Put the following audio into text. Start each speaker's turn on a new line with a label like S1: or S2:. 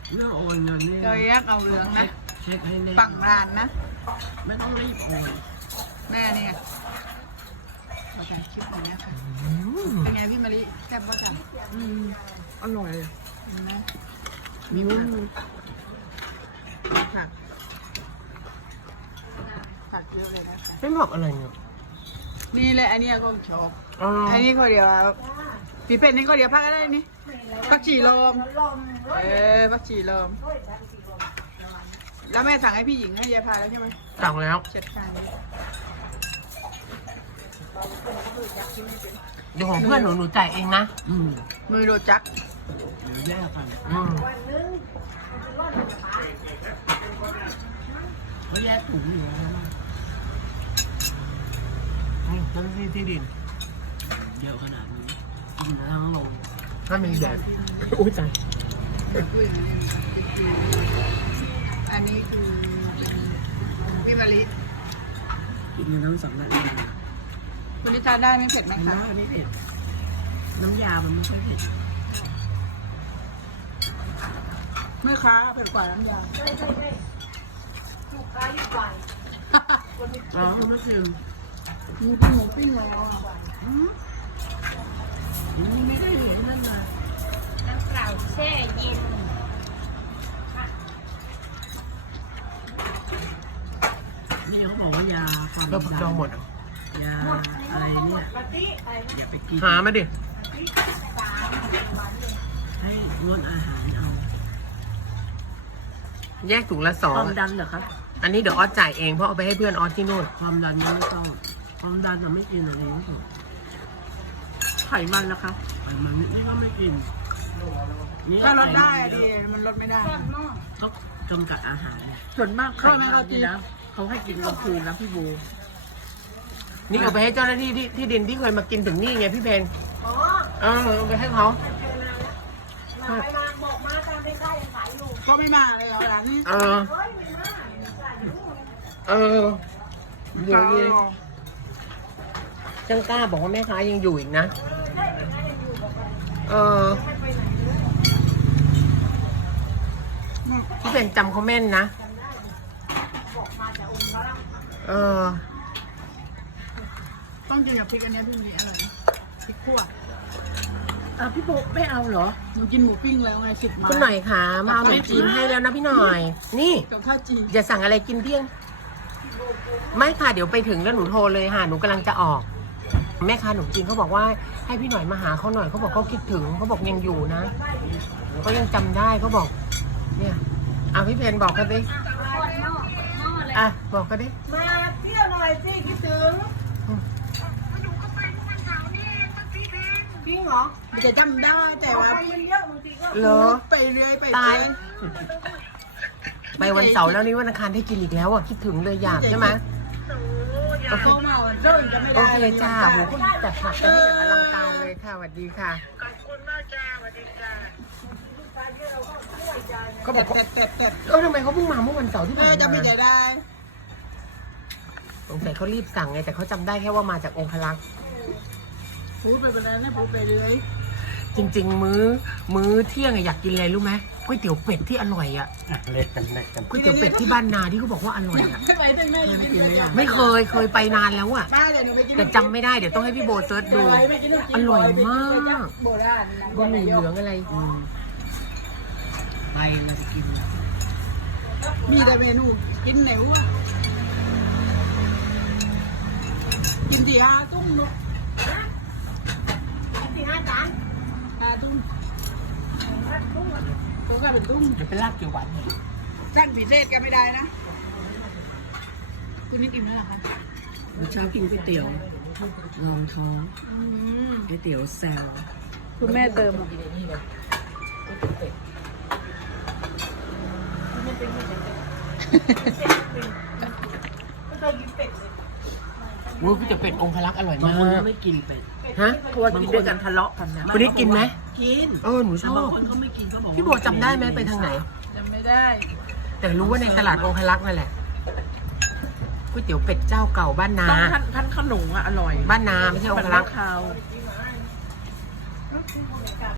S1: เรื่องโอนเงินนี่
S2: เราแยกเอาเหลืองนะ
S1: เช็คให้แน่
S2: ฝั่งร้านนะ
S1: ไม่ต้องรีบโอน
S2: แม่เนี่ยเราถ่ายคลิปหน่อยนะคะเป็นไงพี่มะลิแซ่บป่ะจ๊ะ
S1: อร่อย
S2: เห็นไหม
S1: มีผัก
S2: ผักเยอะเลยนะคะ
S1: ไม่บอกอะไรเนี่ย
S2: นี่เลยอันนี้ก็ชอบอันนี้ก็เดี๋ยวปีเป็ดนี่ก็เดี๋ยวพักอะไรนี่พักจีลมพักจีลมแล้วแม่สั่งให้พี่หญิงให้ยายพาแล้วใช่ไหม
S1: สั่งแล้ว
S2: เช็ดการนี้
S3: เดี๋ยวของเพื่อนหนูจ่ายเองนะ
S2: มือโดจัก
S1: เดี๋ยวแยกกันเขาแยกถุงอยู่แล้วนะ
S3: นี่เจ้าหน้าที่ที่ดิน
S1: เยอะขนาดนี้กินทั้งลง
S3: ถ้ามีแดดอุ้ยใจ
S2: อันนี้คือเป็นพี่มะลิ
S1: กินกันทั้งสองนาที
S2: คุณนิทานได้ไม่เผ็ดไหม
S1: ไม่
S2: คะ
S1: ได้ไม่เผ็ดน้ำยามันไม่ค่อยเผ็ด
S2: เมื่อค้าเผ็ดกว่าน้ำยา
S1: อ๋อไม่ชิม
S2: มีปิ้งหมูปิ้งแล้วอ่ะ
S1: นี่ไม่ได้เห็นนั่นมา
S4: น้ำเปล่าแช่เย็น
S1: นี่เขาบอกว่ายาความ
S3: แล้วผักดองหมดอ่ะ
S1: ยาอะไรเนี่ยอย่าไปกิน
S3: หามาดิ
S1: ให้งดอาหารเอา
S3: แยกถุงละสอ
S1: ค
S3: ง
S1: วามดันเหรอครับ
S3: อันนี้เดี๋ยวออสจ่ายเองเพราะเอาไปให้เพื่อนออสที่นู่น
S1: ความดันไม่ต้องความดันเราไม่กินอะไรนี่ไขมันนะคะไขมันนี่ก็ไม่กินนี่
S2: ถ้าลดได้อะดีมันลดไม่ได้
S1: เขาจำกัดอาหารเนี่ย
S2: ส่วนมากไขมันเอาจริง
S1: เขาให้กินกลางคืนนะพี่บู
S3: นี่เอาไปให้เจ้าหน้าที่ที่ดินที่เคยมากินถึงนี่ไงพี่เพนเอาไปให้เขา
S2: ก็ไม่มาเลยเหรอหลานนี่
S3: เออเดี๋ยวนี้จังกล้าบอกว่าแม่ค้ายังอยู่อีกนะ พี่เป็นจำเขาแม่นนะ
S2: ต้องกินกับพริกอันเนี้ยพี่มะลิอร่อยนะพริกขั่ว
S1: พี่บูไม่เอาเหรอ
S2: หนูกินหมูปิ้งแล้วไง10 ไม้
S3: คุณหน่อยค่ะมาเอาหนมจีนให้แล้วนะพี่หน่อย นี่
S2: กับข้าวจีน
S3: อย่าสั่งอะไรกินเที่ยง ไม่ค่ะเดี๋ยวไปถึงแล้วหนูโทรเลยค่ะหนูกำลังจะออก แม่ค้าหนมจีนเขาบอกว่าให้พี่หน่อยมาหาเขาหน่อยเขาบอกเขาคิดถึงเขาบอกยังอยู่นะเขายังจำได้เขาบอก เนี่ยเอาพี่เพนบอกกันดิอ่ะบอกกันดิ
S2: มาเที่ยวหน่อยสิคิดถึงจริงเหรอมันจะจำได้แต่ว่าพี่เยอะบางทีก็
S3: เหรอ
S2: ไปเรื่อยไป
S3: ตาย
S2: เรื่อย
S3: ไปวันเสาร์แล้วนี่วันอังคารให้กินอีกแล้วอ่ะคิดถึงเลยอยากใช่ไหมโอเค
S2: โตมาเริ่มจะไม่
S3: โอ
S2: ได้
S3: เคจ้าโหคุณจัดผักกันให้อย่างอลังการเลยค่ะสวัสดีค่ะ
S4: ขอบคุณมากจ้าสวัสดีจ้า
S3: เขาบอก
S2: แต่
S3: ทำไมเขาเพิ่งมาเมื่อวันเสาร์ที่ผ่าน
S2: จะไม่
S3: มา
S2: ได้
S3: สงสัยเขารีบสั่งไงแต่เขาจำได้แค่ว่ามาจากองคลักษ์
S2: พูดไปแบบนั้นนะพูดไปเรื่อย
S3: จริง ๆ มื้อเที่ยงอะอยากกินอะไรรู้ไหมก๋วยเตี๋ยวเป็ดที่อร่อยอ่ะ
S1: เล็กกัน
S3: ก๋วยเตี๋ยวเป็ดที่บ้านนาที่เขาบอกว่าอร่อยอ่ะ
S2: ไม่ไปถึงแม่ยังไม่กินเลยอ่ะ
S3: ไม่เคยไปนานแล้วอ่ะ
S2: บ้าเลยหนูไปกิน
S3: แต่จำไม่ได้เดี๋ยวต้องให้พี่โบเซิร์ชดู อร่อยมาก
S2: โบราณ
S3: บะหมี่เหลืองอะไร
S1: ไปมันจะกิน
S2: มีแต่เมนูกินไหนวะกินที่5 ทุ่มเนาะ
S4: 4-5 จาน
S2: 5 ทุ่มโตก็เป็นทุ่ม
S3: เดี๋ยวไปลาบเกี๊ยวหวาน
S2: สั่งพิเศษก็ไม่ได้นะคุณนิดอิ่มแล้วเหรอคะ
S1: เมื่อเช้ากินก๋วยเตี๋ยวรองท้องก๋วยเตี๋ยวแซว
S2: คุณแม่เติม
S3: โอ้ยก๋วยเตี๋ยวเป็ดองคลักษ์อร่อย
S1: บาง
S3: มา
S1: คนก็
S3: ก
S1: ไม่กินเป็ด
S3: ฮะ
S1: เพราะว่ากินด้วยกันทะเลาะกันนะ
S3: คุณนิดกินไหม
S1: กิน
S3: หนูช
S1: แต่
S3: อ
S1: าง
S3: บ
S1: คนเขาไม่กินเขาบอก
S3: พี่โบจำได้ไหมไปทางไหน
S2: จำไม่ได้
S3: แต่รู้ว่าในตลาดองคลักษ์นั่นแหละก๋วยเตี๋ยวเป็ดเจ้าเก่าบ้านนา
S1: ต้องท่านขนมอ่ะอร่อย
S3: บ้านนาไม่ใช่องคลักษ์
S1: ข้าว